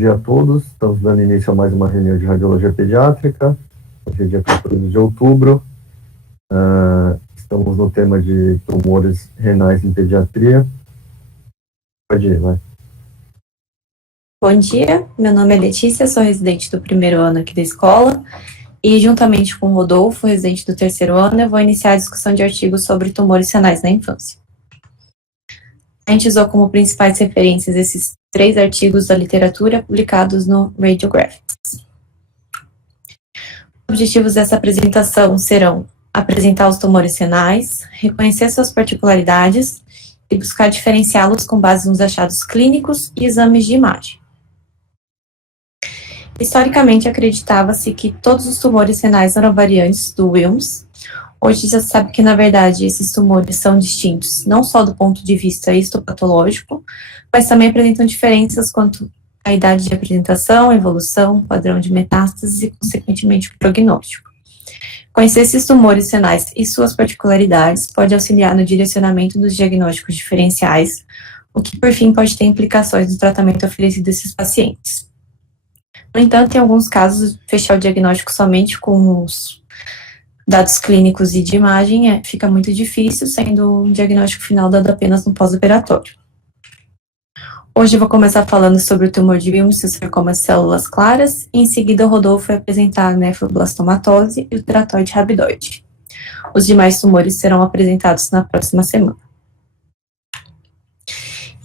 dia a todos. Estamos dando início a mais uma reunião de radiologia pediátrica. Hoje é dia 14 de outubro. Estamos no tema de tumores renais em pediatria. Pode ir, vai. Bom dia, meu nome é Letícia, sou residente do primeiro ano aqui da escola e, juntamente com o Rodolfo, residente do terceiro ano, eu vou iniciar a discussão de artigos sobre tumores renais na infância. A gente usou como principais referências esses 3 artigos da literatura publicados no Radiographics. Os objetivos dessa apresentação serão apresentar os tumores renais, reconhecer suas particularidades e buscar diferenciá-los com base nos achados clínicos e exames de imagem. Historicamente, acreditava-se que todos os tumores renais eram variantes do Wilms. Hoje já se sabe que, na verdade, esses tumores são distintos, não só do ponto de vista histopatológico, mas também apresentam diferenças quanto à idade de apresentação, evolução, padrão de metástases e, consequentemente, o prognóstico. Conhecer esses tumores renais e suas particularidades pode auxiliar no direcionamento dos diagnósticos diferenciais, o que, por fim, pode ter implicações no tratamento oferecido a esses pacientes. No entanto, em alguns casos, fechar o diagnóstico somente com os dados clínicos e de imagem fica muito difícil, sendo um diagnóstico final dado apenas no pós-operatório. Hoje eu vou começar falando sobre o tumor de Wilms e o sarcoma de células claras, e em seguida o Rodolfo vai apresentar a nefroblastomatose e o teratoide rabidoide. Os demais tumores serão apresentados na próxima semana.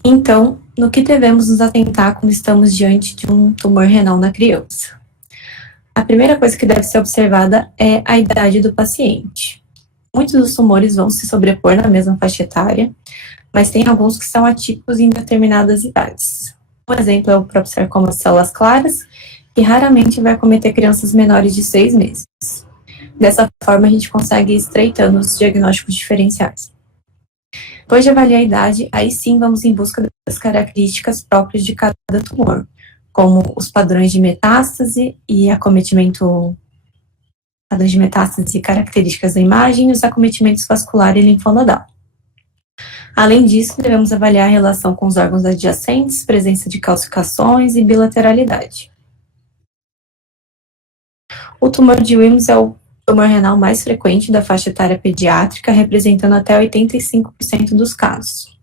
Então, no que devemos nos atentar quando estamos diante de um tumor renal na criança? A primeira coisa que deve ser observada é a idade do paciente. Muitos dos tumores vão se sobrepor na mesma faixa etária, mas tem alguns que são atípicos em determinadas idades. Um exemplo é o próprio sarcoma de células claras, que raramente vai acometer crianças menores de 6 meses. Dessa forma, a gente consegue ir estreitando os diagnósticos diferenciais. Depois de avaliar a idade, aí sim vamos em busca das características próprias de cada tumor, como os padrões de metástase e acometimento, padrões de metástase e características da imagem, e os acometimentos vascular e linfonodal. Além disso, devemos avaliar a relação com os órgãos adjacentes, presença de calcificações e bilateralidade. O tumor de Wilms é o tumor renal mais frequente da faixa etária pediátrica, representando até 85% dos casos.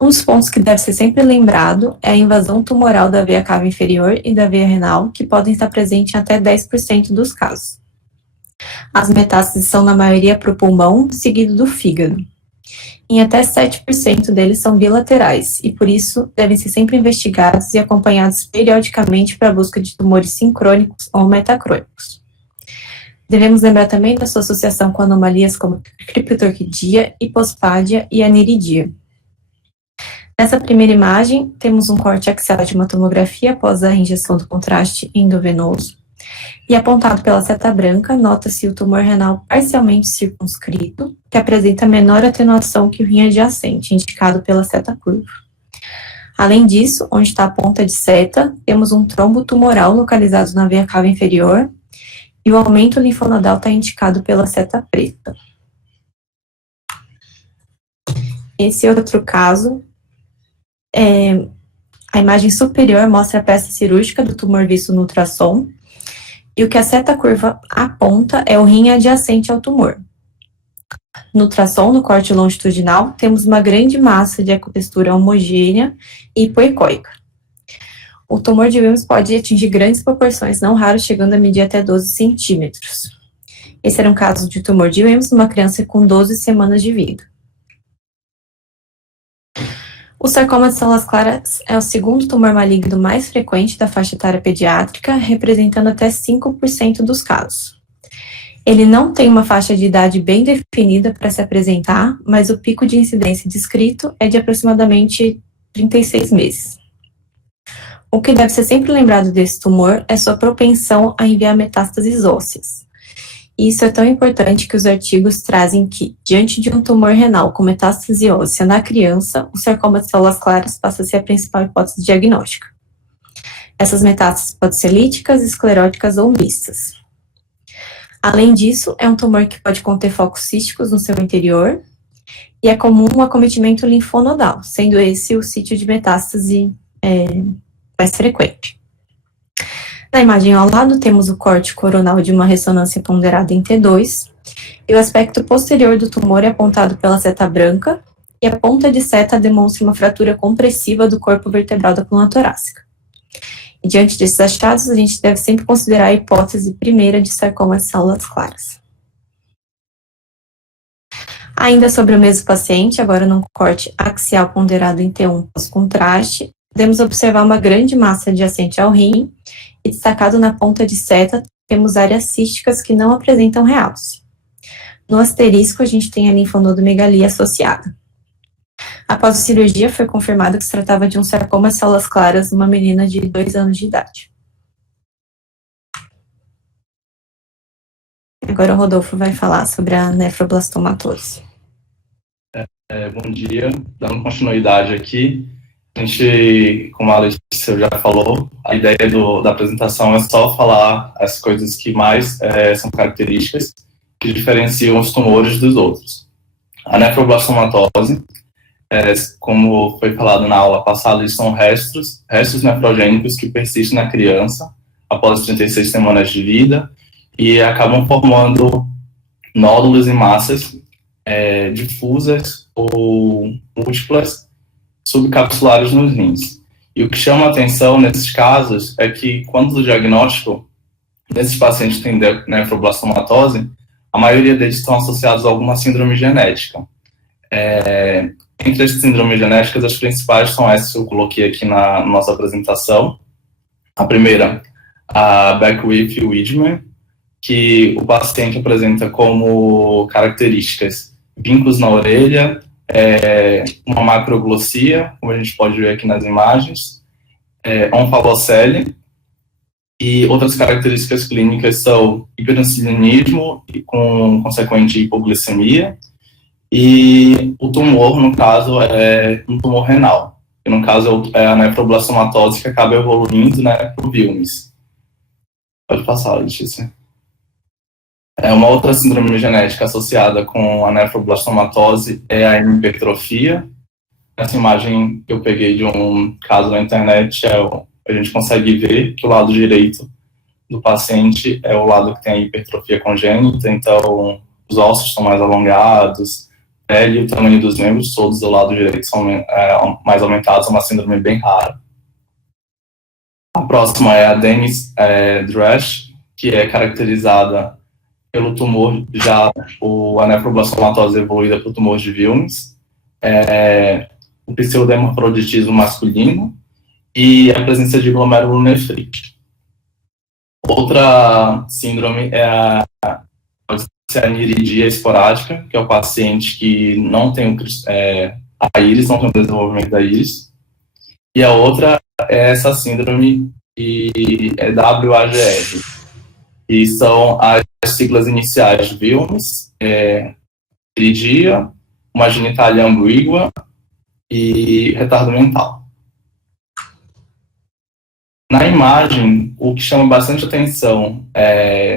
Um dos pontos que deve ser sempre lembrado é a invasão tumoral da veia cava inferior e da veia renal, que podem estar presentes em até 10% dos casos. As metástases são, na maioria, para o pulmão, seguido do fígado. Em até 7% deles são bilaterais, e por isso devem ser sempre investigados e acompanhados periodicamente para a busca de tumores sincrônicos ou metacrônicos. Devemos lembrar também da sua associação com anomalias como criptorquidia, hipospádia e aniridia. Nessa primeira imagem, temos um corte axial de uma tomografia após a injeção do contraste endovenoso, e apontado pela seta branca, nota-se o tumor renal parcialmente circunscrito, que apresenta menor atenuação que o rim adjacente, indicado pela seta curva. Além disso, onde está a ponta de seta, temos um trombo tumoral localizado na veia cava inferior, e o aumento linfonodal está indicado pela seta preta. Esse outro caso, a imagem superior mostra a peça cirúrgica do tumor visto no ultrassom, e o que a seta curva aponta é o rim adjacente ao tumor. No ultrassom, no corte longitudinal, temos uma grande massa de ecotextura homogênea e hipoecóica. O tumor de Wilms pode atingir grandes proporções, não raro chegando a medir até 12 centímetros. Esse era um caso de tumor de Wilms numa criança com 12 semanas de vida. O sarcoma de células claras é o segundo tumor maligno mais frequente da faixa etária pediátrica, representando até 5% dos casos. Ele não tem uma faixa de idade bem definida para se apresentar, mas o pico de incidência descrito é de aproximadamente 36 meses. O que deve ser sempre lembrado desse tumor é sua propensão a enviar metástases ósseas. E isso é tão importante que os artigos trazem que, diante de um tumor renal com metástase óssea na criança, o sarcoma de células claras passa a ser a principal hipótese diagnóstica. Essas metástases podem ser líticas, escleróticas ou mistas. Além disso, é um tumor que pode conter focos císticos no seu interior, e é comum o acometimento linfonodal, sendo esse o sítio de metástase mais frequente. Na imagem ao lado, temos o corte coronal de uma ressonância ponderada em T2, e o aspecto posterior do tumor é apontado pela seta branca, e a ponta de seta demonstra uma fratura compressiva do corpo vertebral da coluna torácica. E diante desses achados, a gente deve sempre considerar a hipótese primeira de sarcoma de células claras. Ainda sobre o mesmo paciente, agora num corte axial ponderado em T1 pós-contraste, podemos observar uma grande massa adjacente ao rim, e destacado na ponta de seta, temos áreas císticas que não apresentam realce. No asterisco, a gente tem a linfonodomegalia associada. Após a cirurgia, foi confirmado que se tratava de um sarcoma de células claras numa menina de 2 anos de idade. Agora o Rodolfo vai falar sobre a nefroblastomatose. Bom dia, dando continuidade aqui, a gente, como a Letícia já falou, a ideia da apresentação é só falar as coisas que mais são características, que diferenciam os tumores dos outros. A nefroblastomatose, como foi falado na aula passada, eles são restos nefrogênicos que persistem na criança após as 36 semanas de vida e acabam formando nódulos e massas difusas ou múltiplas subcapsulares nos rins. E o que chama a atenção nesses casos é que, quando o diagnóstico desses pacientes tem nefroblastomatose, a maioria deles estão associados a alguma síndrome genética. Entre as síndromes genéticas, as principais são essas que eu coloquei aqui na nossa apresentação. A primeira, a Beckwith-Wiedemann, que o paciente apresenta como características vincos na orelha, uma macroglossia, como a gente pode ver aqui nas imagens, onfalocele, e outras características clínicas são hiperinsulinismo com consequente hipoglicemia, e o tumor, no caso, é um tumor renal, que no caso é a nefroblastomatose que acaba evoluindo, né, para o Wilms. Pode passar, Letícia. Uma outra síndrome genética associada com a nefroblastomatose é a hipertrofia. Essa imagem que eu peguei de um caso na internet, a gente consegue ver que o lado direito do paciente é o lado que tem a hipertrofia congênita, então os ossos estão mais alongados, a pele e o tamanho dos membros todos do lado direito são mais aumentados, é uma síndrome bem rara. A próxima é a Dennis-Dresch, que é caracterizada pelo tumor, a nefroblastomatose evoluída para o tumor de Wilms, o pseudohermafroditismo masculino e a presença de glomerulonefrite. Outra síndrome é a aniridia esporádica, que é o paciente que não tem a íris, não tem o desenvolvimento da íris. E a outra é essa síndrome que é WAGR, que são as siglas iniciais de Wilms, iridia, uma genitalia ambígua e retardo mental. Na imagem, o que chama bastante atenção,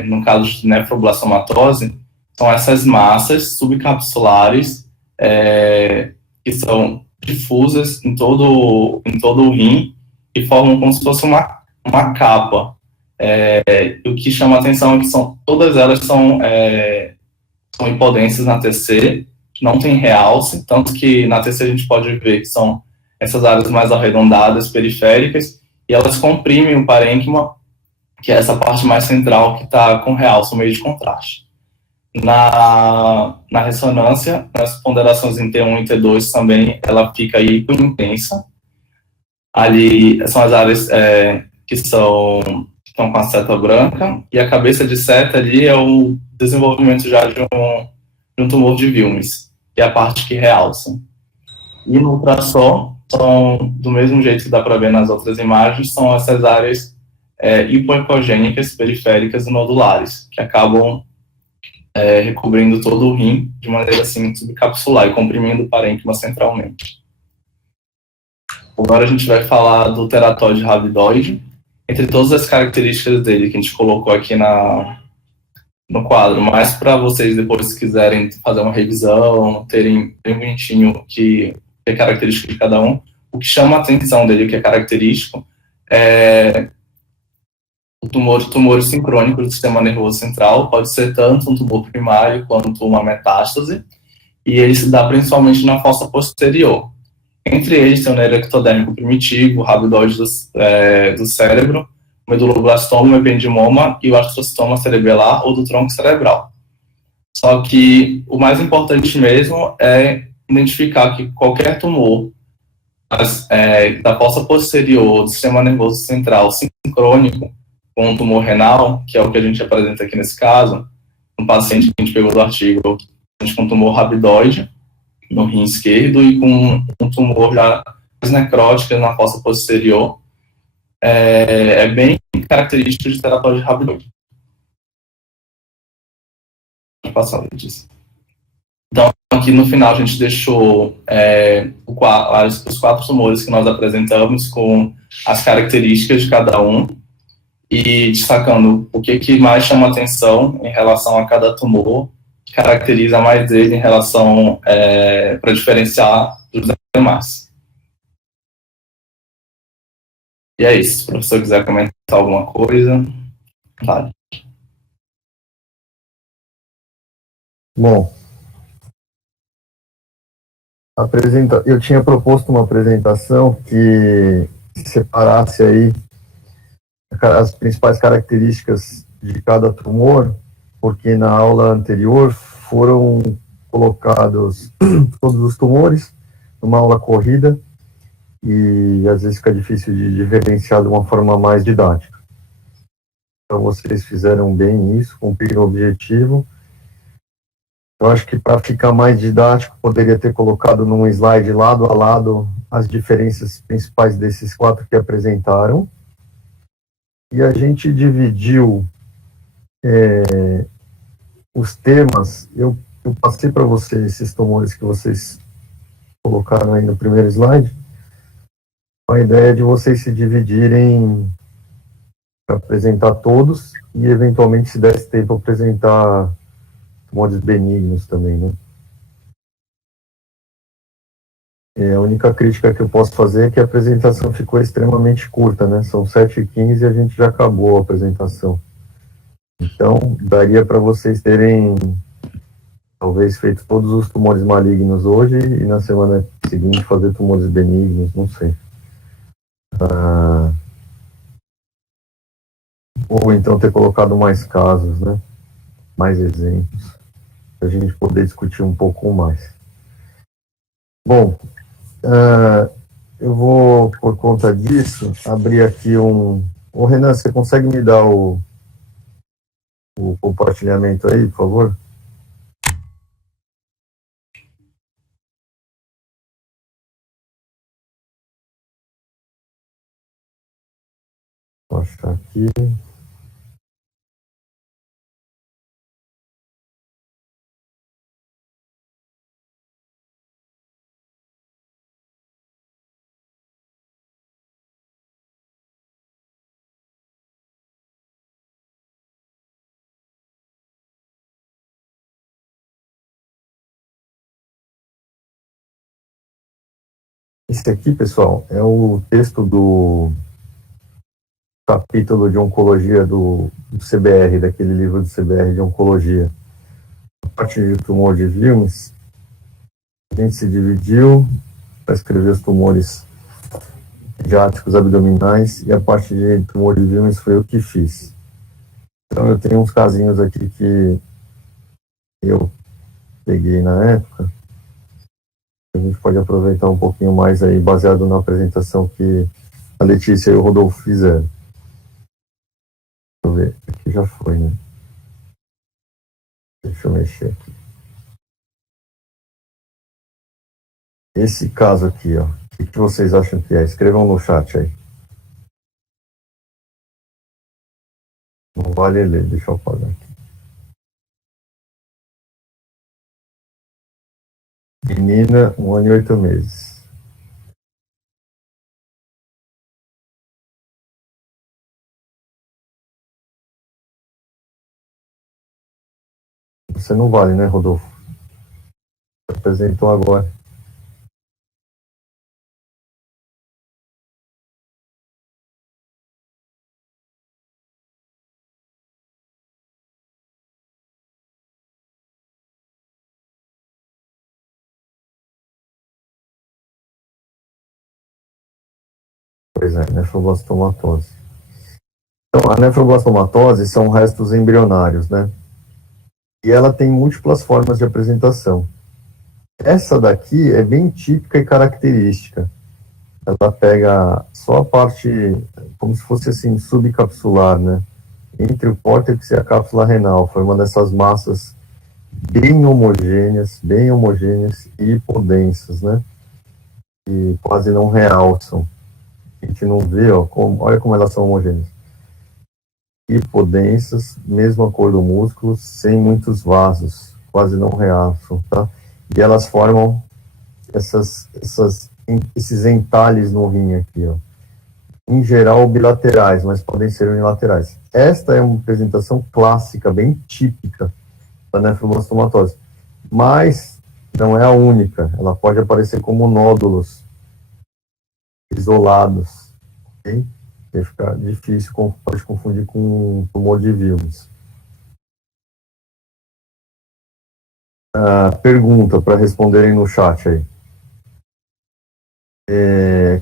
no caso de nefroblastomatose, são essas massas subcapsulares que são difusas em todo o rim e formam como se fosse uma capa. O que chama a atenção é que todas elas são hipodensas na TC, não tem realce, tanto que na TC a gente pode ver que são essas áreas mais arredondadas, periféricas, e elas comprimem o parênquima, que é essa parte mais central que está com realce, o meio de contraste. Na ressonância, nas ponderações em T1 e T2 também, ela fica hipointensa. Ali são as áreas que estão com a seta branca, e a cabeça de seta ali é o desenvolvimento já de um tumor de Wilms, que é a parte que realça. E no ultrassom, do mesmo jeito que dá para ver nas outras imagens, são essas áreas hipoecogênicas, periféricas e nodulares, que acabam recobrindo todo o rim de maneira assim subcapsular e comprimindo o parênquima centralmente. Agora a gente vai falar do teratóide rabidoide. Entre todas as características dele que a gente colocou aqui no quadro, mas para vocês depois, se quiserem fazer uma revisão, terem bem bonitinho que é característico de cada um, o que chama a atenção dele, que é característico, Tumores sincrônicos do sistema nervoso central pode ser tanto um tumor primário quanto uma metástase, e ele se dá principalmente na fossa posterior. Entre eles tem o neuroectodérmico primitivo, o rabidoide do cérebro, o meduloblastoma, o ependimoma e o astrocitoma cerebelar ou do tronco cerebral. Só que o mais importante mesmo é identificar que qualquer tumor da fossa posterior do sistema nervoso central sincrônico com um tumor renal, que é o que a gente apresenta aqui nesse caso, um paciente que a gente pegou do artigo, com tumor rabidoide no rim esquerdo e com um tumor já mais necrótico na fossa posterior, é bem característico de terapia de rabidoide. Passando disso. Então, aqui no final a gente deixou os 4 tumores que nós apresentamos com as características de cada um e destacando o que mais chama atenção em relação a cada tumor, que caracteriza mais ele em relação para diferenciar dos demais. E é isso. Se o professor quiser comentar alguma coisa, vale. Bom, eu tinha proposto uma apresentação que separasse aí as principais características de cada tumor, porque na aula anterior foram colocados todos os tumores numa aula corrida e às vezes fica difícil de diferenciar de uma forma mais didática. Então vocês fizeram bem isso, cumpriram o objetivo. Eu acho que para ficar mais didático, poderia ter colocado num slide lado a lado as diferenças principais desses 4 que apresentaram. E a gente dividiu os temas. Eu passei para vocês esses tumores que vocês colocaram aí no primeiro slide. A ideia de vocês se dividirem para apresentar todos e, eventualmente, se desse tempo, apresentar tumores benignos também, né? A única crítica que eu posso fazer é que a apresentação ficou extremamente curta, né? São 7h15 e a gente já acabou a apresentação. Então, daria para vocês terem, talvez, feito todos os tumores malignos hoje e na semana seguinte fazer tumores benignos, não sei. Ou então ter colocado mais casos, né? Mais exemplos, para a gente poder discutir um pouco mais. Bom, eu vou, por conta disso, abrir aqui Ô, Renan, você consegue me dar o compartilhamento aí, por favor? Vou achar aqui. Esse aqui, pessoal, é o texto do capítulo de oncologia do CBR, daquele livro do CBR de oncologia. A parte de tumor de Wilms, a gente se dividiu para escrever os tumores pediátricos abdominais e a parte de tumor de Wilms foi eu que fiz. Então eu tenho uns casinhos aqui que eu peguei na época. A gente pode aproveitar um pouquinho mais aí, baseado na apresentação que a Letícia e o Rodolfo fizeram. Deixa eu ver, aqui já foi, né? Deixa eu mexer aqui. Esse caso aqui, ó, o que vocês acham que é? Escrevam no chat aí. Não vale ler, deixa eu apagar aqui. Menina, 1 ano e 8 meses. Você não vale, né, Rodolfo? Você apresentou agora. Pois é, nefroblastomatose. Então, a nefroblastomatose são restos embrionários, né? E ela tem múltiplas formas de apresentação. Essa daqui é bem típica e característica. Ela pega só a parte, como se fosse assim, subcapsular, né? Entre o córtex e a cápsula renal. Foi uma dessas massas bem homogêneas e hipodensas, né? E quase não realçam. A gente não vê, ó, olha como elas são homogêneas. Hipodensas, mesma cor do músculo, sem muitos vasos, quase não realçam, tá? E elas formam esses entalhes no rim aqui, ó. Em geral bilaterais, mas podem ser unilaterais. Esta é uma apresentação clássica, bem típica da nefroblastomatose, mas não é a única. Ela pode aparecer como nódulos isolados, ok? Vai ficar difícil, pode confundir com tumor de Wilms. Pergunta para responderem no chat aí.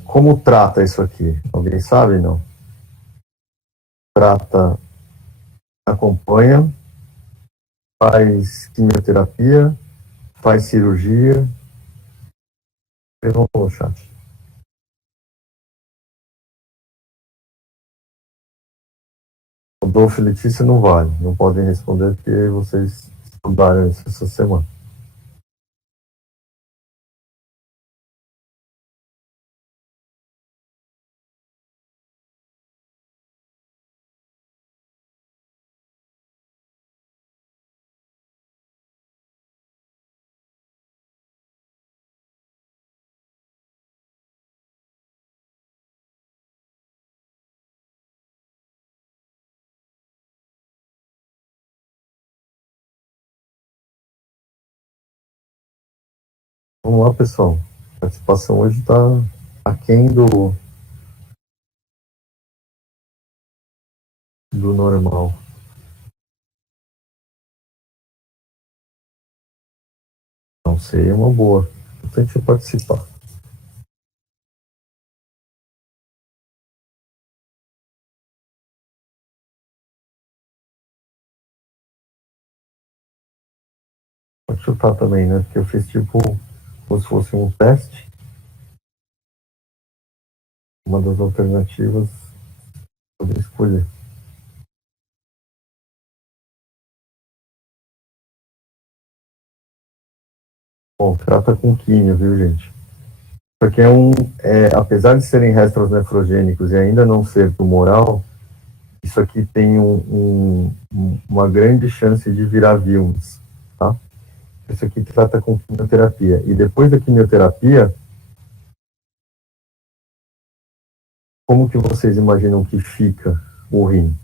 Como trata isso aqui? Alguém sabe, não? Trata, acompanha, faz quimioterapia, faz cirurgia. Pergunta no chat. Rodolfo e Letícia não vale, não podem responder porque vocês estudaram isso essa semana. Vamos lá, pessoal. A participação hoje está aquém do normal. Não sei, é uma boa. Importante é participar. Pode chutar também, né? Porque eu fiz tipo como se fosse um teste. Uma das alternativas poder escolher. Bom, trata com químio, viu, gente? Porque apesar de serem restos nefrogênicos e ainda não ser tumoral, isso aqui tem uma grande chance de virar Wilms, tá? Isso aqui trata com quimioterapia. E depois da quimioterapia, como que vocês imaginam que fica o rim?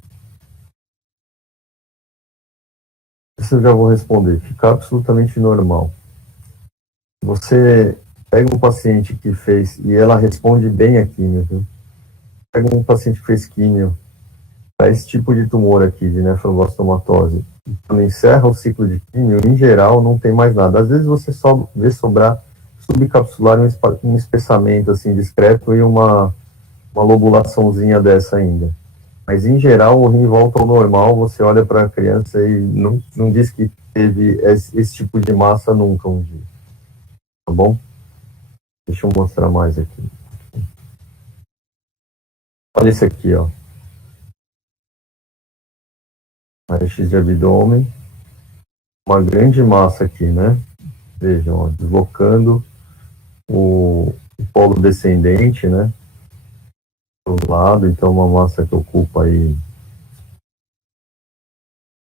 Isso eu já vou responder. Fica absolutamente normal. Você pega um paciente que fez, e ela responde bem a químio, viu? Pega um paciente que fez químio para esse tipo de tumor aqui, de nefroblastomatose, quando encerra o ciclo de químio, em geral, não tem mais nada. Às vezes você só vê sobrar subcapsular um espessamento assim discreto e uma lobulaçãozinha dessa ainda. Mas, em geral, o rim volta ao normal, você olha para a criança e não diz que teve esse tipo de massa nunca um dia. Tá bom? Deixa eu mostrar mais aqui. Olha esse aqui, ó. Raio-x de abdômen. Uma grande massa aqui, né? Vejam, ó, deslocando o polo descendente, né? Do lado, então uma massa que ocupa aí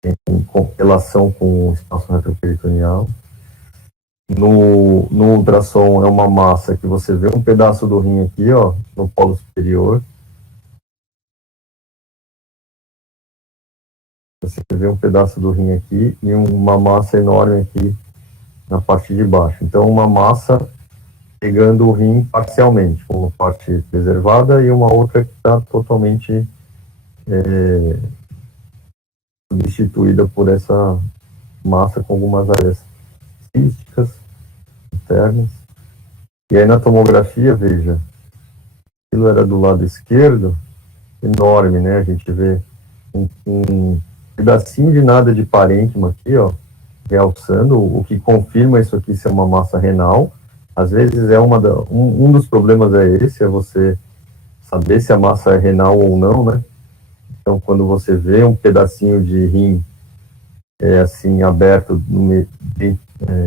em relação com o espaço retroperitoneal. No ultrassom é uma massa que você vê um pedaço do rim aqui, ó, no polo superior. Você vê um pedaço do rim aqui e uma massa enorme aqui na parte de baixo. Então, uma massa pegando o rim parcialmente, uma parte preservada e uma outra que está totalmente substituída por essa massa com algumas áreas císticas internas. E aí na tomografia, veja, aquilo era do lado esquerdo, enorme, né? A gente vê um pedacinho de nada de parênquima aqui, ó, realçando, o que confirma isso aqui ser uma massa renal. Às vezes é um dos problemas é esse, é você saber se a massa é renal ou não, né? Então, quando você vê um pedacinho de rim assim, aberto no meio,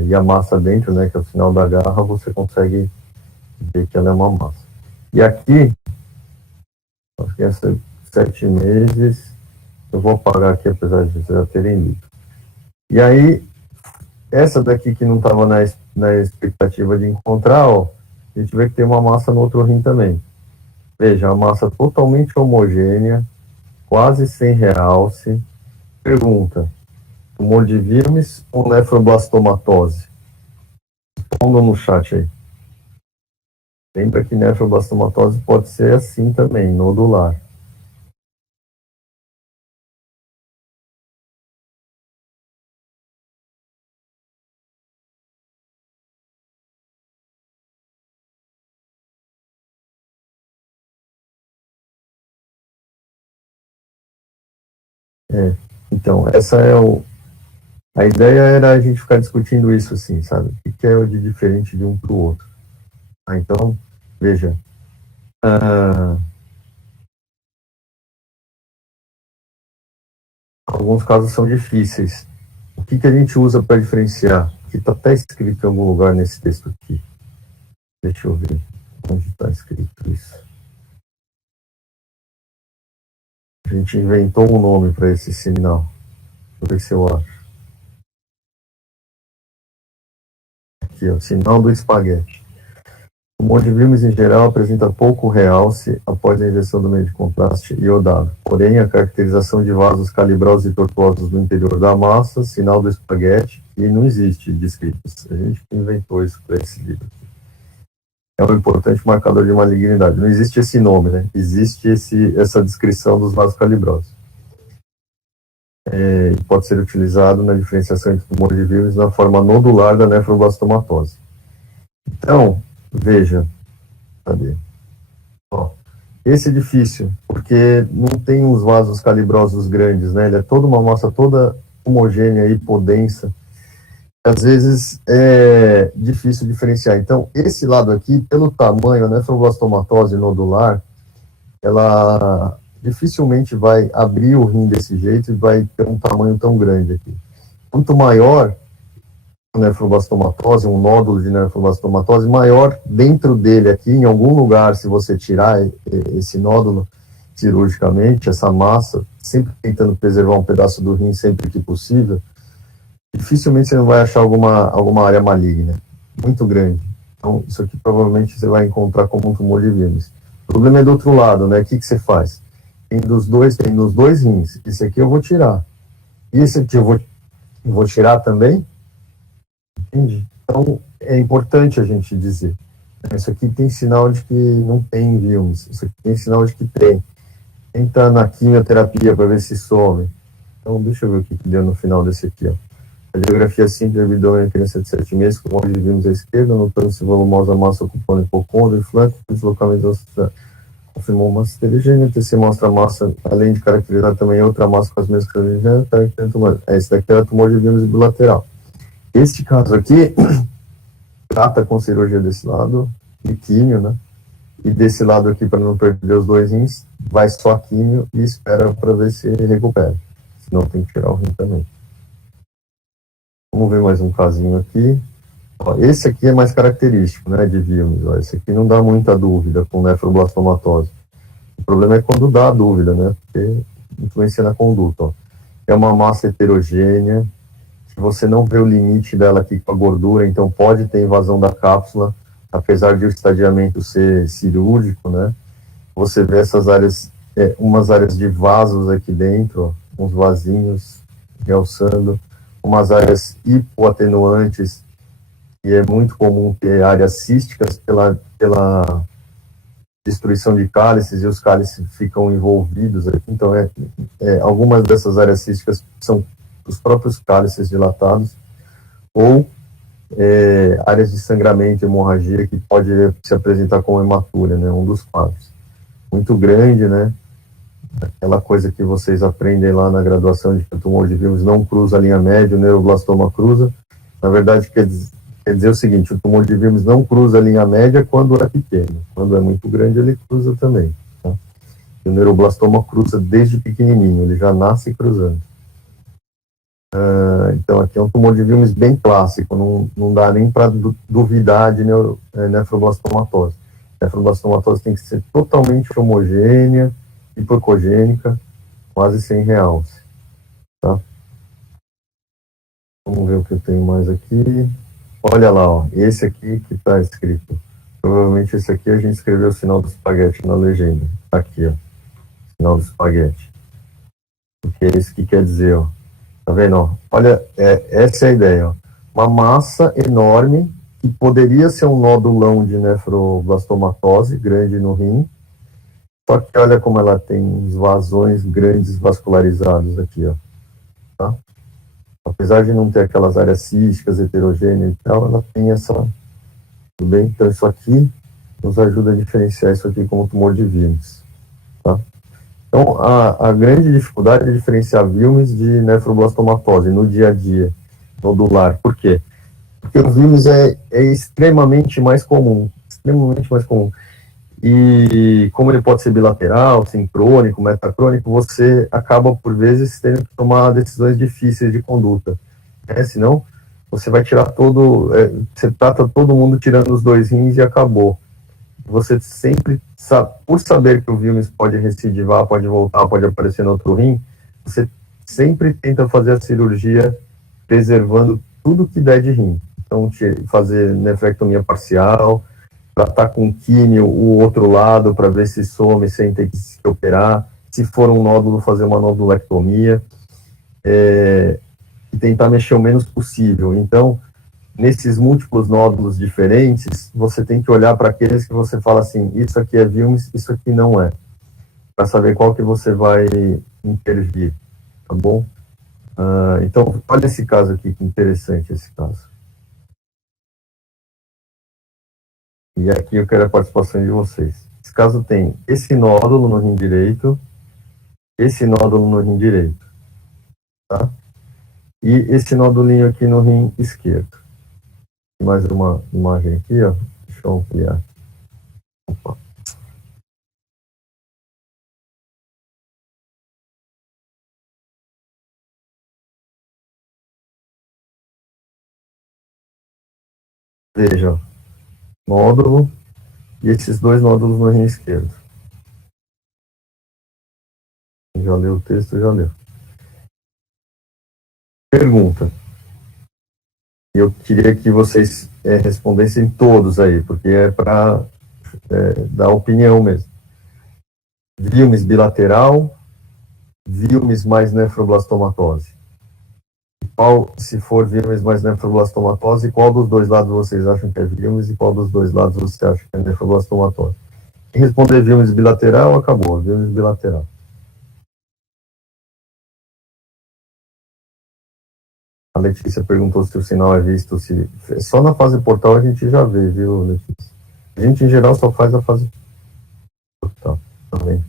e a massa dentro, né, que é o sinal da garra, você consegue ver que ela é uma massa. E aqui, acho que essa 7 meses, eu vou apagar aqui, apesar de vocês já terem lido. E aí, essa daqui que não estava na expectativa de encontrar, ó, a gente vê que tem uma massa no outro rim também. Veja, uma massa totalmente homogênea, quase sem realce. Pergunta: tumor de Wilms ou nefroblastomatose? Respondam no chat aí. Lembra que nefroblastomatose pode ser assim também, nodular. Então, essa é a ideia era a gente ficar discutindo isso assim, sabe? O que é o de diferente de um para o outro. Então, veja. Alguns casos são difíceis. O que a gente usa para diferenciar? Que está até escrito em algum lugar nesse texto aqui. Deixa eu ver onde está escrito isso. A gente inventou um nome para esse sinal. Deixa eu ver se eu acho. Aqui, ó, sinal do espaguete. O tumor de Wilms, em geral, apresenta pouco realce após a injeção do meio de contraste iodado. Porém, a caracterização de vasos calibrosos e tortuosos no interior da massa, sinal do espaguete, e não existe descritos. A gente inventou isso para esse livro. É um importante marcador de malignidade. Não existe esse nome, né? Existe essa descrição dos vasos calibrosos. Pode ser utilizado na diferenciação entre tumor de Wilms na forma nodular da nefroblastomatose. Então, veja, cadê? Ó, esse é difícil, porque não tem uns vasos calibrosos grandes, né? Ele é toda uma massa toda homogênea e hipodensa. Às vezes é difícil diferenciar. Então, esse lado aqui, pelo tamanho, a nefroblastomatose nodular, ela dificilmente vai abrir o rim desse jeito e vai ter um tamanho tão grande aqui. Quanto maior a nefroblastomatose, um nódulo de nefroblastomatose, maior dentro dele aqui, em algum lugar, se você tirar esse nódulo cirurgicamente, essa massa, sempre tentando preservar um pedaço do rim sempre que possível, dificilmente você não vai achar alguma área maligna, muito grande. Então, isso aqui provavelmente você vai encontrar como um tumor de Wilms. O problema é do outro lado, né? O que você faz? Tem nos dois rins. Esse aqui eu vou tirar. E esse aqui eu vou tirar também? Entende? Então, é importante a gente dizer. Isso aqui tem sinal de que não tem Wilms. Isso aqui tem sinal de que tem. Tenta na quimioterapia para ver se some. Então, deixa eu ver o que deu no final desse aqui, ó. Radiografia simples de abdômen em criança de 7 meses, com onde vimos à esquerda, notando-se volumosa massa ocupando hipocôndrio e flanco, deslocamento confirmou massa heterogênea, TC mostra a massa, além de caracterizar também outra massa com as mesmas características. Esse daqui era tumor de Wilms bilateral. Este caso aqui trata com cirurgia desse lado e químio, né? E desse lado aqui, para não perder os dois rins, vai só químio e espera para ver se recupera. Senão tem que tirar o rim também. Vamos ver mais um casinho aqui. Ó, esse aqui é mais característico, né, de Wilms. Ó, esse aqui não dá muita dúvida com nefroblastomatose. O problema é quando dá a dúvida, né, porque influencia na conduta. Ó. É uma massa heterogênea, que você não vê o limite dela aqui com a gordura, então pode ter invasão da cápsula, apesar de o estadiamento ser cirúrgico, né. Você vê essas áreas, umas áreas de vasos aqui dentro, ó, uns vasinhos realçando, umas áreas hipoatenuantes, e é muito comum ter áreas císticas pela destruição de cálices, e os cálices ficam envolvidos aqui. Então, algumas dessas áreas císticas são os próprios cálices dilatados, ou áreas de sangramento, hemorragia, que pode se apresentar como hematura, né, um dos quadros. muito grande, né? Aquela coisa que vocês aprendem lá na graduação de que o tumor de Wilms não cruza a linha média, o neuroblastoma cruza. Na verdade, quer dizer o seguinte, o tumor de Wilms não cruza a linha média quando é pequeno. Quando é muito grande, ele cruza também. Tá? E o neuroblastoma cruza desde pequenininho, ele já nasce cruzando. Então, aqui é um tumor de Wilms bem clássico, não dá nem para duvidar de nefroblastomatose. Nefroblastomatose tem que ser totalmente homogênea, hipocogênica, quase sem realce. Tá? Vamos ver o que eu tenho mais aqui. Olha lá, ó, esse aqui que está escrito. Provavelmente esse aqui a gente escreveu o sinal do espaguete na legenda. Aqui, ó, sinal do espaguete. Porque é isso que quer dizer, ó. Tá vendo? Ó? Olha, essa é a ideia. Ó. Uma massa enorme que poderia ser um nódulão de nefroblastomatose grande no rim. Só que olha como ela tem uns vasões grandes vascularizados aqui, ó. Tá? Apesar de não ter aquelas áreas císticas, heterogêneas e tal, ela tem essa... Tudo bem? Então isso aqui nos ajuda a diferenciar isso aqui como tumor de Wilms. Tá? Então, a grande dificuldade é diferenciar Wilms de nefroblastomatose no dia a dia, nodular. Por quê? Porque o Wilms é extremamente mais comum. E como ele pode ser bilateral, sincrônico, metacrônico, você acaba, por vezes, tendo que tomar decisões difíceis de conduta. Senão, você vai tirar você trata todo mundo tirando os 2 rins e acabou. Você sempre, por saber que o Wilms pode recidivar, pode voltar, pode aparecer no outro rim, você sempre tenta fazer a cirurgia preservando tudo que der de rim. Então, fazer nefrectomia parcial, tratar com químio o outro lado para ver se some sem ter que se operar, se for um nódulo, fazer uma nodulectomia, e tentar mexer o menos possível. Então, nesses múltiplos nódulos diferentes, você tem que olhar para aqueles que você fala assim, isso aqui é Wilms, isso aqui não é, para saber qual que você vai intervir, tá bom? Então, olha esse caso aqui, que interessante esse caso. E aqui eu quero a participação de vocês. Esse caso tem esse nódulo no rim direito, esse nódulo no rim direito, tá? E esse nódulinho aqui no rim esquerdo. Mais uma imagem aqui, ó. Deixa eu ampliar. Opa. Veja, ó. Nódulo e esses 2 nódulos no rim esquerdo. Já leu o texto? Já leu. Pergunta. Eu queria que vocês respondessem todos aí, porque é para dar opinião mesmo. Wilms bilateral, Wilms mais nefroblastomatose. Qual, se for Wilms mais nefroblastomatose, qual dos 2 lados vocês acham que é Wilms e qual dos 2 lados você acha que é nefroblastomatose? Quem responder Wilms bilateral, acabou. Wilms bilateral. A Letícia perguntou se o sinal é visto, só na fase portal a gente já vê, viu, Letícia? A gente, em geral, só faz a fase portal também.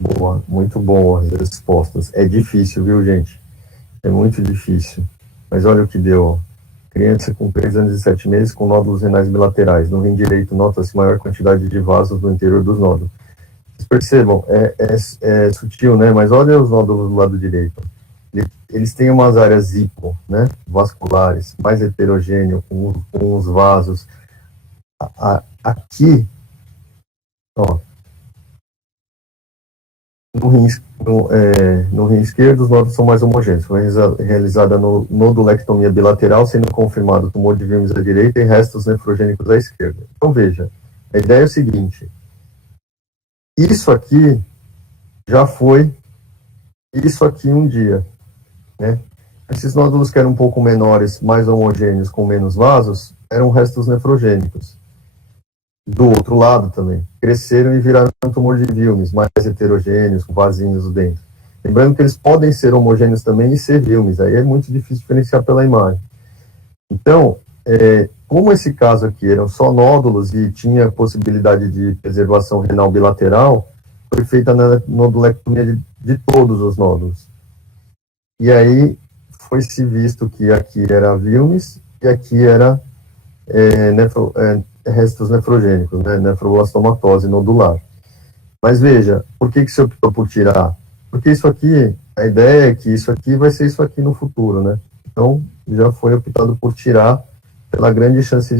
Boa, muito boas as respostas. É difícil, viu, gente? É muito difícil. Mas olha o que deu. Criança com 3 anos e 7 meses com nódulos renais bilaterais. No rim direito, nota-se maior quantidade de vasos no interior dos nódulos. Vocês percebam, é sutil, né? Mas olha os nódulos do lado direito. Eles têm umas áreas hipo, né? Vasculares, mais heterogêneo, com os vasos. Aqui, ó, no rim esquerdo, os nódulos são mais homogêneos. Foi realizada nodulectomia bilateral, sendo confirmado tumor de Wilms à direita e restos nefrogênicos à esquerda. Então, veja, a ideia é o seguinte: isso aqui já foi isso aqui um dia, né? Esses nódulos que eram um pouco menores, mais homogêneos, com menos vasos, eram restos nefrogênicos. Do outro lado também, cresceram e viraram um tumor de Wilms, mais heterogêneos, com vasinhos dentro. Lembrando que eles podem ser homogêneos também e ser Wilms, aí é muito difícil diferenciar pela imagem. Então, como esse caso aqui eram só nódulos e tinha possibilidade de preservação renal bilateral, foi feita a nodulectomia de todos os nódulos. E aí foi-se visto que aqui era Wilms e aqui era restos nefrogênicos, né, nefroblastomatose nodular. Mas veja, por que se optou por tirar? Porque isso aqui, a ideia é que isso aqui vai ser isso aqui no futuro, né? Então, já foi optado por tirar pela grande chance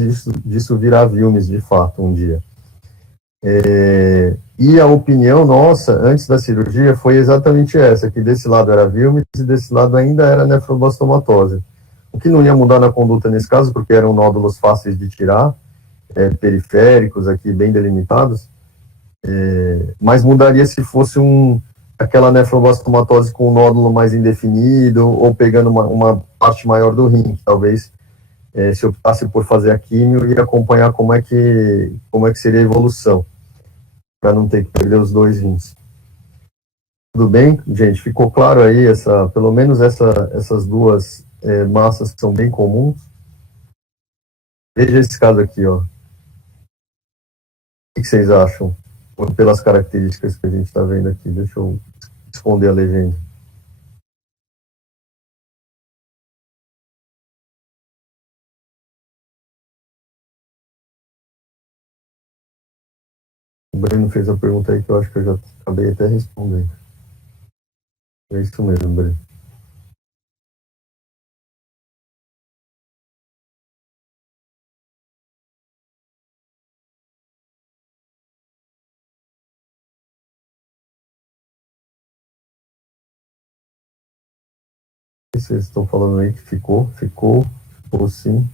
disso virar Wilms, de fato, um dia. E a opinião nossa, antes da cirurgia, foi exatamente essa, que desse lado era Wilms e desse lado ainda era nefroblastomatose. O que não ia mudar na conduta nesse caso, porque eram nódulos fáceis de tirar, periféricos aqui, bem delimitados, mas mudaria se fosse aquela nefroblastomatose com um nódulo mais indefinido, ou pegando uma parte maior do rim, que talvez, se optasse por fazer a químio, ia acompanhar como é que seria a evolução, para não ter que perder os dois rins. Tudo bem, gente? Ficou claro aí, pelo menos essas duas massas que são bem comuns? Veja esse caso aqui, ó. O que vocês acham? Pelas características que a gente está vendo aqui. Deixa eu esconder a legenda. O Breno fez a pergunta aí que eu acho que eu já acabei até respondendo. É isso mesmo, Breno. Vocês estão falando aí que ficou sim.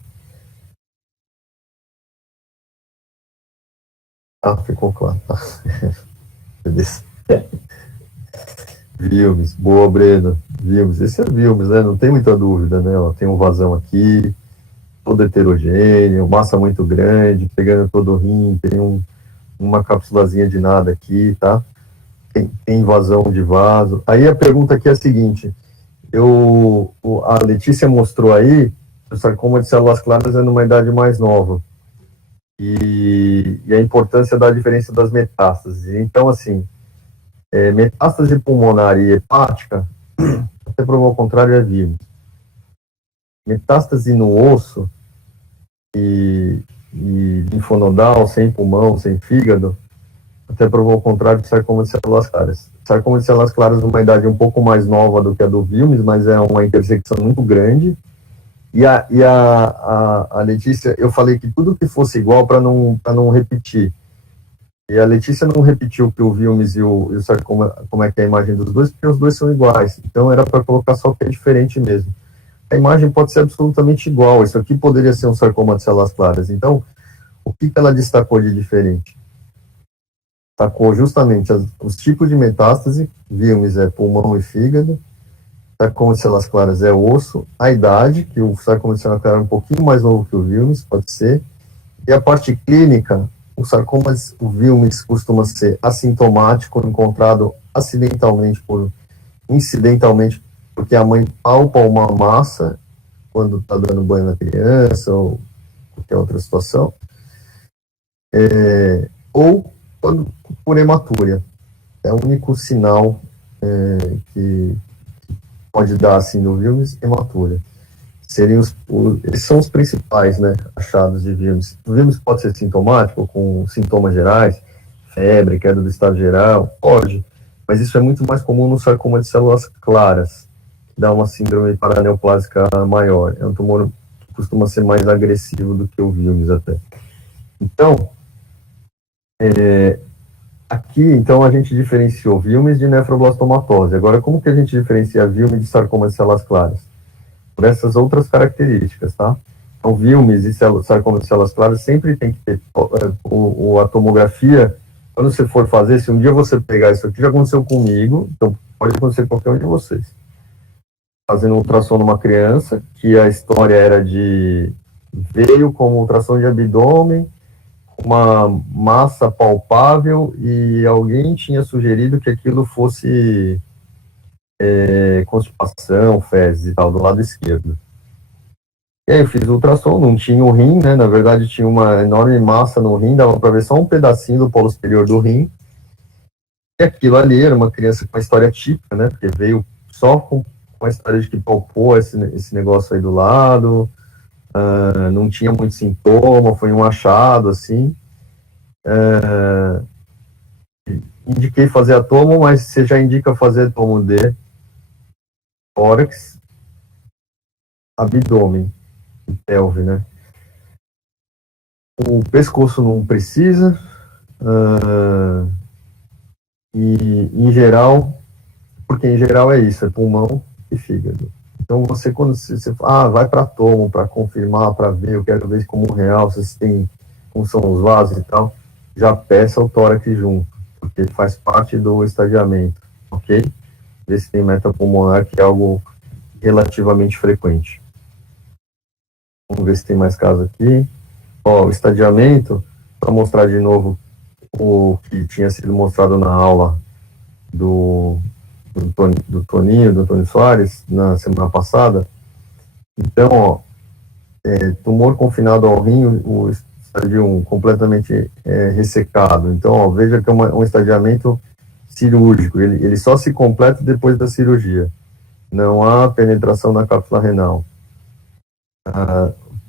Ah, ficou claro. Tá. Beleza. Wilms, boa, Breno. Wilms, esse é Wilms, né? Não tem muita dúvida, né? Ó, tem um vazão aqui, todo heterogêneo, massa muito grande, pegando todo o rim, tem uma cápsulazinha de nada aqui, tá? Tem vazão de vaso. Aí a pergunta aqui é a seguinte: a Letícia mostrou aí o sarcoma de células claras é numa idade mais nova. E a importância da diferença das metástases. Então, assim, metástase pulmonar e hepática, até provar o contrário, é vivo. Metástase no osso e linfonodal, sem pulmão, sem fígado, até provar o contrário do sarcoma de células claras. Sarcoma de células claras numa idade um pouco mais nova do que a do Wilms, mas é uma intersecção muito grande. E a Letícia, eu falei que tudo que fosse igual para não repetir. E a Letícia não repetiu que o Wilms e o sarcoma, como é que é a imagem dos dois, porque os dois são iguais. Então era para colocar só o que é diferente mesmo. A imagem pode ser absolutamente igual. Isso aqui poderia ser um sarcoma de células claras. Então, o que ela destacou de diferente? Destacou justamente os tipos de metástase. Wilms é pulmão e fígado. Sarcoma de células claras é osso, a idade, que o sarcoma de células claras é um pouquinho mais novo que o Wilms, pode ser, e a parte clínica, o Wilms costuma ser assintomático, encontrado incidentalmente, porque a mãe palpa uma massa quando está dando banho na criança, ou qualquer outra situação, ou por hematúria. É o único sinal que pode dar, assim, no Wilms, hematúria. Esses são os principais, né, achados de Wilms. O Wilms pode ser sintomático, com sintomas gerais, febre, queda do estado geral, pode, mas isso é muito mais comum no sarcoma de células claras, que dá uma síndrome paraneoplásica maior. É um tumor que costuma ser mais agressivo do que o Wilms até. Então, aqui, então, a gente diferenciou Wilms de nefroblastomatose. Agora, como que a gente diferencia Wilms de sarcoma de células claras? Por essas outras características, tá? Então, Wilms e sarcoma de células claras sempre tem que ter a tomografia. Quando você for fazer, se um dia você pegar isso aqui, já aconteceu comigo, então pode acontecer com qualquer um de vocês. Fazendo ultrassom numa criança, que a história era veio com ultrassom de abdômen, uma massa palpável, e alguém tinha sugerido que aquilo fosse constipação, fezes e tal, do lado esquerdo. E aí eu fiz o ultrassom, não tinha o rim, né? Na verdade tinha uma enorme massa no rim, dava para ver só um pedacinho do polo superior do rim. E aquilo ali era uma criança com uma história típica, né? Porque veio só com a história de que palpou esse negócio aí do lado, não tinha muito sintoma, foi um achado, assim. Indiquei fazer a tomo, mas você já indica fazer tomo de tórax, abdômen e pelve, né? O pescoço não precisa, e em geral, porque em geral é isso, é pulmão e fígado. Então você, quando você vai para tomo, para confirmar, para ver, eu quero ver como real, se tem, como são os vasos e tal, já peça o tórax junto, porque faz parte do estadiamento, ok? Ver se tem metapulmonar, que é algo relativamente frequente. Vamos ver se tem mais casos aqui. Ó, o estadiamento, para mostrar de novo o que tinha sido mostrado na aula do Tony Soares, na semana passada. Então, ó, tumor confinado ao rim, o estadio 1 completamente ressecado. Então, ó, veja que é um estadiamento cirúrgico, ele só se completa depois da cirurgia. Não há penetração na cápsula renal.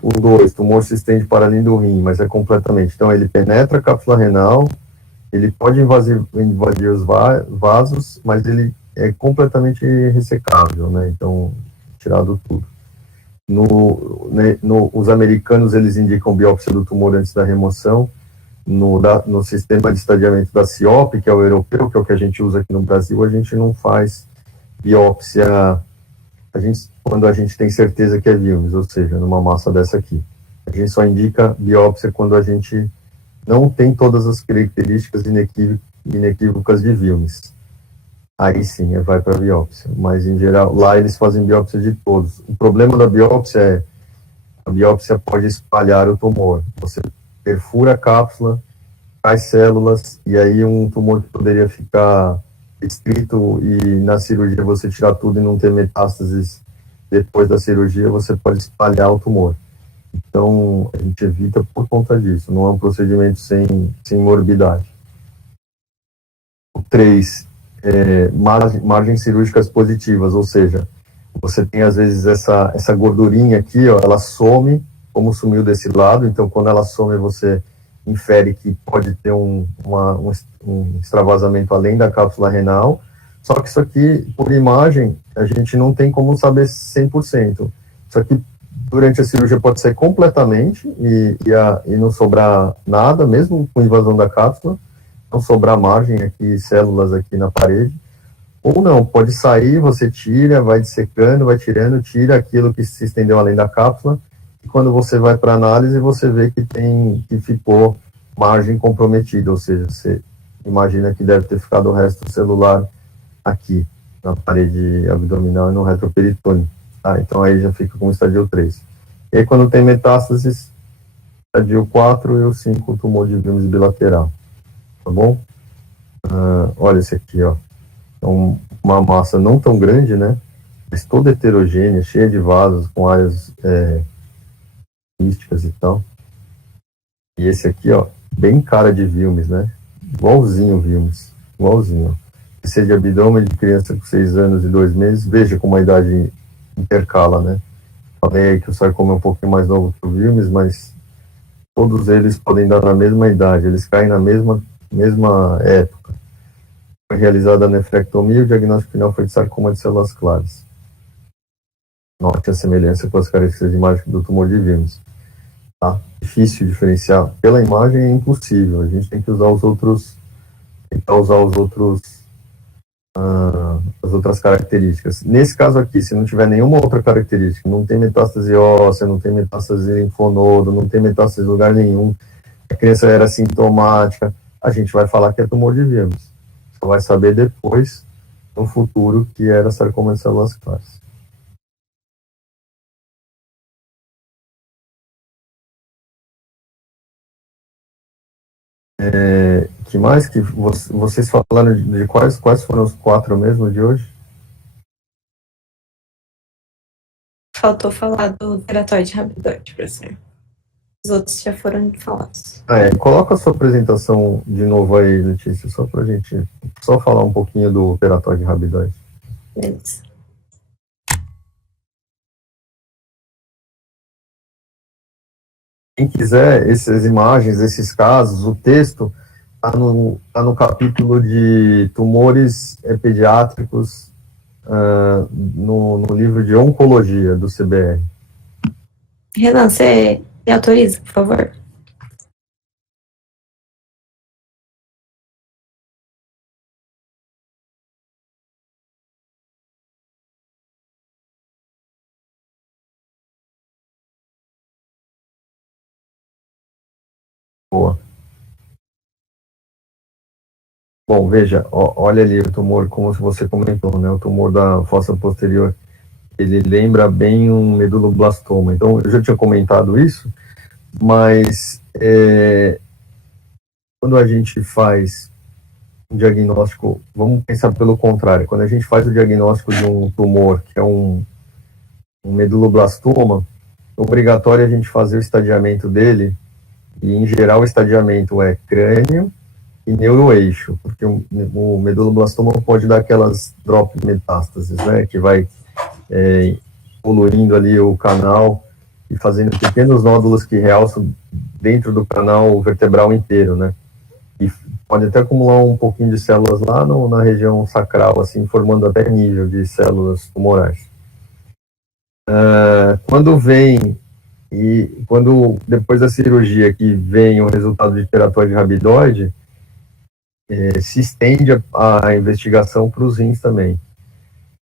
O 2, tumor se estende para além do rim, mas é completamente. Então, ele penetra a cápsula renal, ele pode invadir os vasos, mas ele é completamente ressecável, né? Então, tirado tudo. Os americanos, eles indicam biópsia do tumor antes da remoção. No sistema de estadiamento da CIOP, que é o europeu, que é o que a gente usa aqui no Brasil, a gente não faz biópsia quando a gente tem certeza que é Wilms, ou seja, numa massa dessa aqui. A gente só indica biópsia quando a gente não tem todas as características inequívocas de Wilms. Aí sim, vai para biópsia. Mas, em geral, lá eles fazem biópsia de todos. O problema da biópsia é a biópsia pode espalhar o tumor. Você perfura a cápsula, cai células, e aí um tumor que poderia ficar restrito e na cirurgia você tirar tudo e não ter metástases depois da cirurgia, você pode espalhar o tumor. Então, a gente evita por conta disso. Não é um procedimento sem morbidade. O 3, margens cirúrgicas positivas, ou seja, você tem às vezes essa gordurinha aqui, ó, ela some, como sumiu desse lado, então quando ela some você infere que pode ter um extravasamento além da cápsula renal, só que isso aqui, por imagem, a gente não tem como saber 100%. Isso aqui, durante a cirurgia, pode ser completamente e não sobrar nada, mesmo com invasão da cápsula, não sobrar margem aqui, células aqui na parede, ou não, pode sair, você tira, vai dissecando, vai tirando, tira aquilo que se estendeu além da cápsula, e quando você vai para análise, você vê que ficou margem comprometida, ou seja, você imagina que deve ter ficado o resto celular aqui, na parede abdominal e no retroperitônio. Tá? Então aí já fica com o estadio 3. E aí quando tem metástases, estadio 4 e o 5, o tumor de Wilms bilateral. Tá bom? Olha esse aqui, ó. Então, uma massa não tão grande, né? Mas toda heterogênea, cheia de vasos, com áreas místicas e tal. E esse aqui, ó, bem cara de Wilms, né? Igualzinho Wilms. Igualzinho, ó. Esse é de abdômen de criança com 6 anos e 2 meses. Veja como a idade intercala, né? Falei aí que o sarcoma é um pouquinho mais novo que o Wilms, mas todos eles podem dar na mesma idade. Eles caem na mesma época. Foi realizada a nefrectomia e o diagnóstico final foi de sarcoma de células claras. Note a semelhança com as características de imagem do tumor de Wilms. tá? Difícil diferenciar. Pela imagem é impossível, a gente tem que usar os outros, tentar usar os outros, as outras características. Nesse caso aqui, se não tiver nenhuma outra característica, não tem metástase óssea, não tem metástase em linfonodo, não tem metástase em lugar nenhum, a criança era sintomática, a gente vai falar que é tumor de Wilms. Só vai saber depois, no futuro, que era sarcoma de células claras. Que mais que vocês falaram de quais foram os 4 mesmo de hoje? Faltou falar do teratóide rabidoide, professor. Os outros já foram falados. Coloca a sua apresentação de novo aí, Letícia, só pra gente só falar um pouquinho do teratóide rabidoide. Beleza. Quem quiser essas imagens, esses casos, o texto tá no capítulo de tumores pediátricos no livro de oncologia do CBR. Renan, você me autoriza, por favor? Boa. Bom, veja, olha ali o tumor, como você comentou, né? O tumor da fossa posterior, ele lembra bem um meduloblastoma. Então, eu já tinha comentado isso, mas quando a gente faz um diagnóstico, vamos pensar pelo contrário, quando a gente faz o diagnóstico de um tumor, que é um meduloblastoma, é obrigatório a gente fazer o estadiamento dele, e em geral o estadiamento é crânio e neuroeixo, porque o meduloblastoma pode dar aquelas drop metástases, né, que vai poluindo ali o canal e fazendo pequenos nódulos que realçam dentro do canal vertebral inteiro, né, e pode até acumular um pouquinho de células lá na região sacral, assim, formando até nível de células tumorais. Quando depois da cirurgia que vem o resultado de teratóide rabidoide, se estende a investigação para os rins também.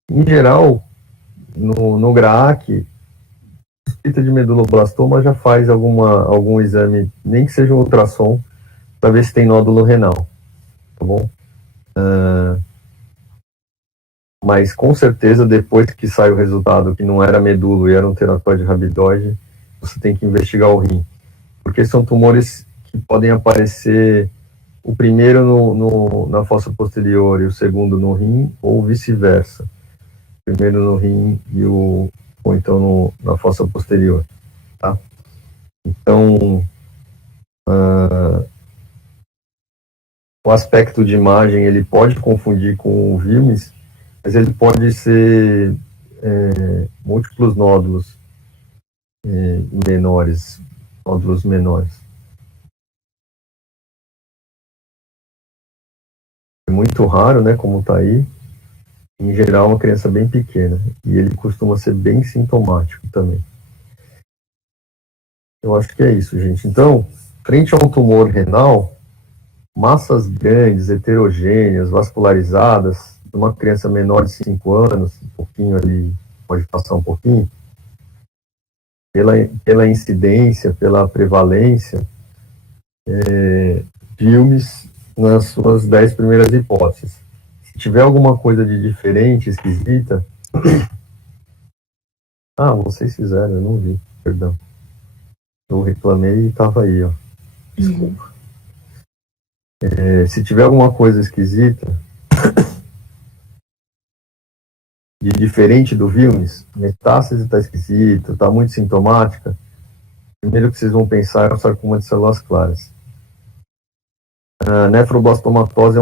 Em geral, no GRAAC, suspeita de meduloblastoma já faz algum exame, nem que seja um ultrassom, para ver se tem nódulo renal, tá bom? Mas com certeza, depois que sai o resultado que não era medulo e era um teratóide rabidoide, você tem que investigar o rim, porque são tumores que podem aparecer o primeiro na fossa posterior e o segundo no rim, ou vice-versa. Primeiro no rim ou então na fossa posterior, tá? Então, o aspecto de imagem, ele pode confundir com o Wilms, mas ele pode ser múltiplos nódulos menores, nódulos menores. É muito raro, né, como está aí. Em geral, uma criança bem pequena. E ele costuma ser bem sintomático também. Eu acho que é isso, gente. Então, frente a um tumor renal, massas grandes, heterogêneas, vascularizadas, de uma criança menor de 5 anos, um pouquinho ali, pode passar um pouquinho, pela incidência, pela prevalência, Wilms nas suas 10 primeiras hipóteses. Se tiver alguma coisa de diferente, esquisita... vocês fizeram, eu não vi, perdão. Eu reclamei e estava aí, ó. Desculpa. Se tiver alguma coisa esquisita, de diferente do Wilms, metástase está esquisita, está muito sintomática, primeiro que vocês vão pensar é o sarcoma de células claras. Nefroblastomatose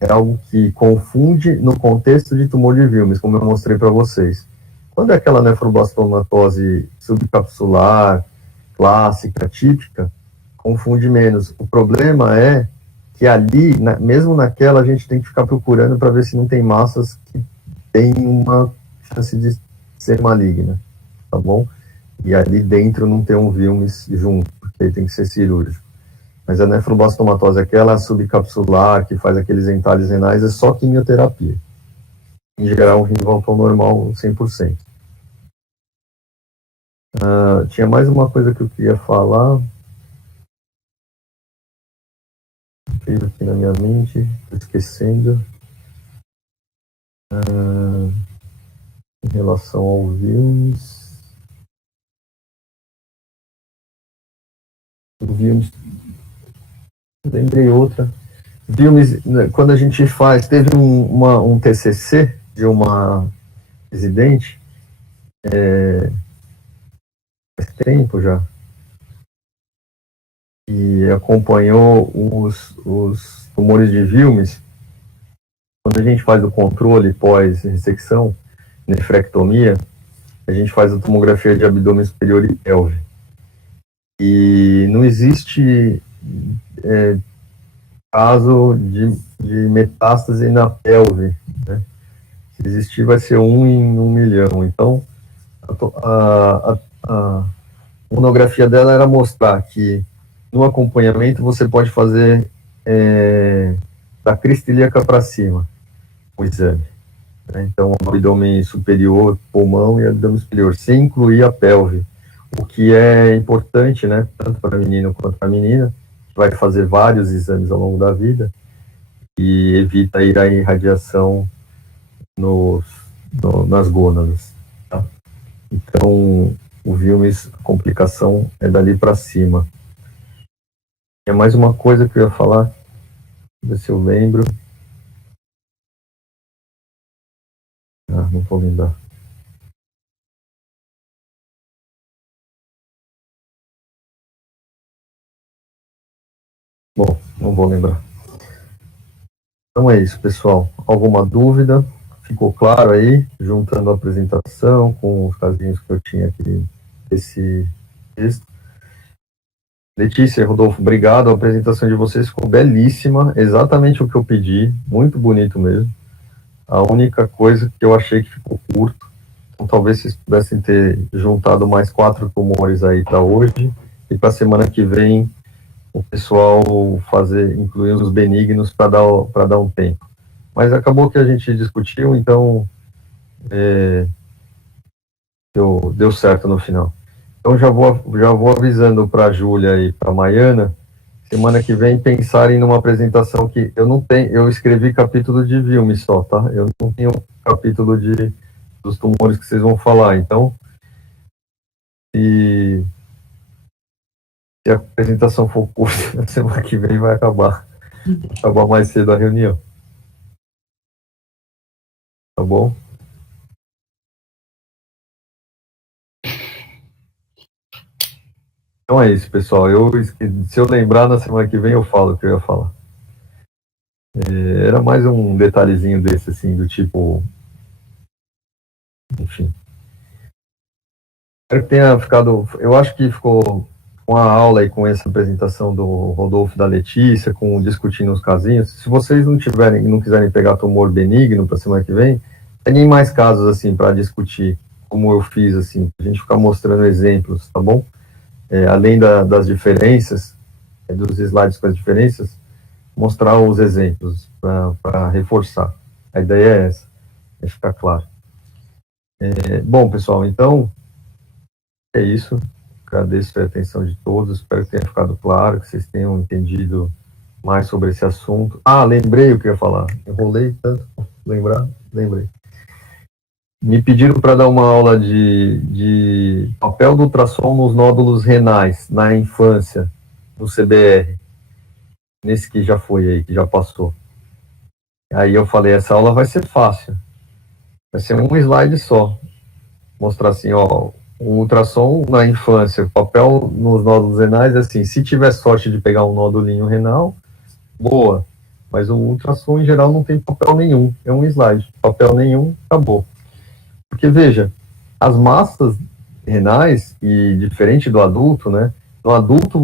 é algo que confunde no contexto de tumor de Wilms, como eu mostrei para vocês. Quando é aquela nefroblastomatose subcapsular, clássica, típica, confunde menos. O problema é que ali, mesmo naquela, a gente tem que ficar procurando para ver se não tem massas que têm uma chance de ser maligna, tá bom? e ali dentro não ter um Wilms junto, porque aí tem que ser cirúrgico. Mas a nefroblastomatose, aquela subcapsular que faz aqueles entalhes renais, é só quimioterapia. Em geral, o rim volta ao normal 100%. Tinha mais uma coisa que eu queria falar. Veio aqui na minha mente, estou esquecendo. Em relação ao Wilms. O Wilms. Lembrei outra. Wilms, quando a gente faz, teve um TCC de uma residente, faz tempo já, e acompanhou os tumores de Wilms. Quando a gente faz o controle pós-ressecção, nefrectomia, a gente faz a tomografia de abdômen superior e pelve. E não existe caso de metástase na pelve, né? Se existir, vai ser 1 em 1 milhão. Então, a monografia dela era mostrar que no acompanhamento você pode fazer da crista ilíaca para cima o exame, né? Então, abdômen superior, pulmão e abdômen superior, sem incluir a pelve, o que é importante, né, tanto para menino quanto para menina, que vai fazer vários exames ao longo da vida e evita ir à irradiação nas gônadas, tá? Então, o Wilms, a complicação é dali para cima. É mais uma coisa que eu ia falar, ver se eu lembro. Não vou lembrar. Bom, não vou lembrar. Então é isso, pessoal. Alguma dúvida? Ficou claro aí, juntando a apresentação com os casinhos que eu tinha aqui desse texto. Letícia, Rodolfo, obrigado. A apresentação de vocês ficou belíssima, exatamente o que eu pedi, muito bonito mesmo. A única coisa que eu achei que ficou curto, então talvez vocês pudessem ter juntado mais 4 tumores aí para hoje, e para a semana que vem o pessoal incluir os benignos para dar um tempo. Mas acabou que a gente discutiu, então deu certo no final. Então já vou avisando para a Júlia e para a Maiana, semana que vem pensarem numa apresentação que eu escrevi capítulo de Wilms só, tá? Eu não tenho capítulo dos tumores que vocês vão falar, então se a apresentação for curta, na semana que vem vai acabar mais cedo a reunião. Tá bom? Então é isso, pessoal. Se eu lembrar, na semana que vem eu falo o que eu ia falar. Era mais um detalhezinho desse, assim, do tipo... Enfim. Espero que tenha ficado... Eu acho que ficou com a aula e com essa apresentação do Rodolfo e da Letícia, discutindo os casinhos. Se vocês não quiserem pegar tumor benigno para semana que vem, tem mais casos, assim, para discutir, como eu fiz, assim, a gente ficar mostrando exemplos, tá bom? Além das diferenças, dos slides com as diferenças, mostrar os exemplos para reforçar. A ideia é essa, ficar claro. Bom, pessoal, então, é isso. Agradeço a atenção de todos, espero que tenha ficado claro, que vocês tenham entendido mais sobre esse assunto. Lembrei o que eu ia falar. Enrolei tanto, lembrei. Me pediram para dar uma aula de papel do ultrassom nos nódulos renais, na infância, no CBR. Nesse que já foi aí, que já passou. Aí eu falei, essa aula vai ser fácil. Vai ser um slide só. Mostrar assim, ó, um ultrassom na infância, papel nos nódulos renais, assim, se tiver sorte de pegar um nódulinho renal, boa. Mas o ultrassom, em geral, não tem papel nenhum. É um slide. Papel nenhum, acabou. Porque, veja, as massas renais, e diferente do adulto, né? No adulto,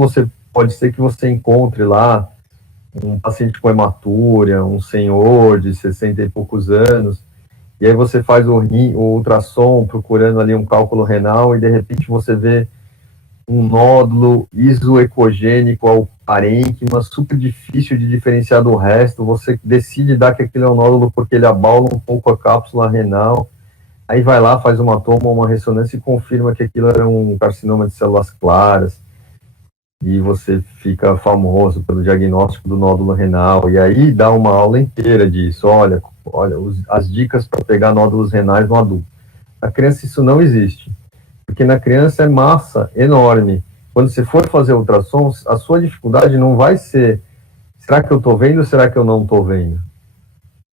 pode ser que você encontre lá um paciente com hematúria, um senhor de 60 e poucos anos, e aí você faz o ultrassom procurando ali um cálculo renal e de repente você vê um nódulo isoecogênico ao parênquima, super difícil de diferenciar do resto, você decide dar que aquele é um nódulo porque ele abaula um pouco a cápsula renal, aí vai lá, faz uma toma, uma ressonância e confirma que aquilo era um carcinoma de células claras, e você fica famoso pelo diagnóstico do nódulo renal, e aí dá uma aula inteira disso, olha as dicas para pegar nódulos renais no adulto. Na criança isso não existe, porque na criança é massa enorme. Quando você for fazer ultrassom, a sua dificuldade não vai ser, será que eu estou vendo ou será que eu não estou vendo?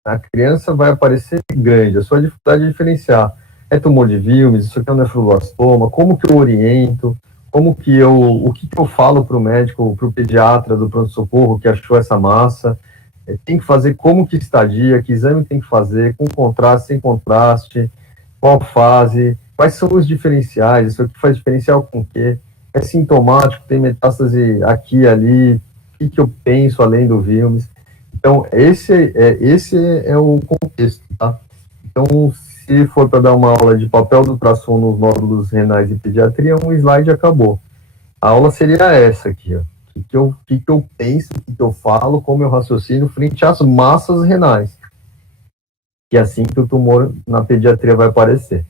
A criança vai aparecer grande, a sua dificuldade é diferenciar. É tumor de Wilms, isso aqui é um nefroblastoma, como que eu oriento, o que eu falo para o médico, para o pediatra do pronto-socorro que achou essa massa, tem que fazer como que estadia, que exame tem que fazer, com contraste, sem contraste, qual fase, quais são os diferenciais, isso aqui faz diferencial com o quê? É sintomático, tem metástase aqui e ali, o que eu penso além do Wilms? Então, esse é o contexto, tá? Então, se for para dar uma aula de papel do ultrassom nos nódulos renais e pediatria, um slide acabou. A aula seria essa aqui, ó. O que eu penso, o que eu falo, como eu raciocínio frente às massas renais. E é assim que o tumor na pediatria vai aparecer.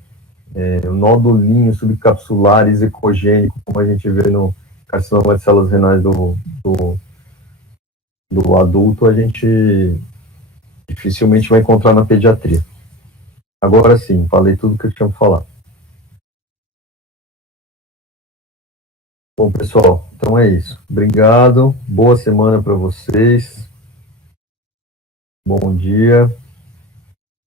O nódulinho subcapsular execogênico, como a gente vê no carcinoma de células renais do adulto, a gente dificilmente vai encontrar na pediatria. Agora sim, falei tudo que eu tinha para falar. Bom, pessoal, então é isso. Obrigado, boa semana para vocês. Bom dia.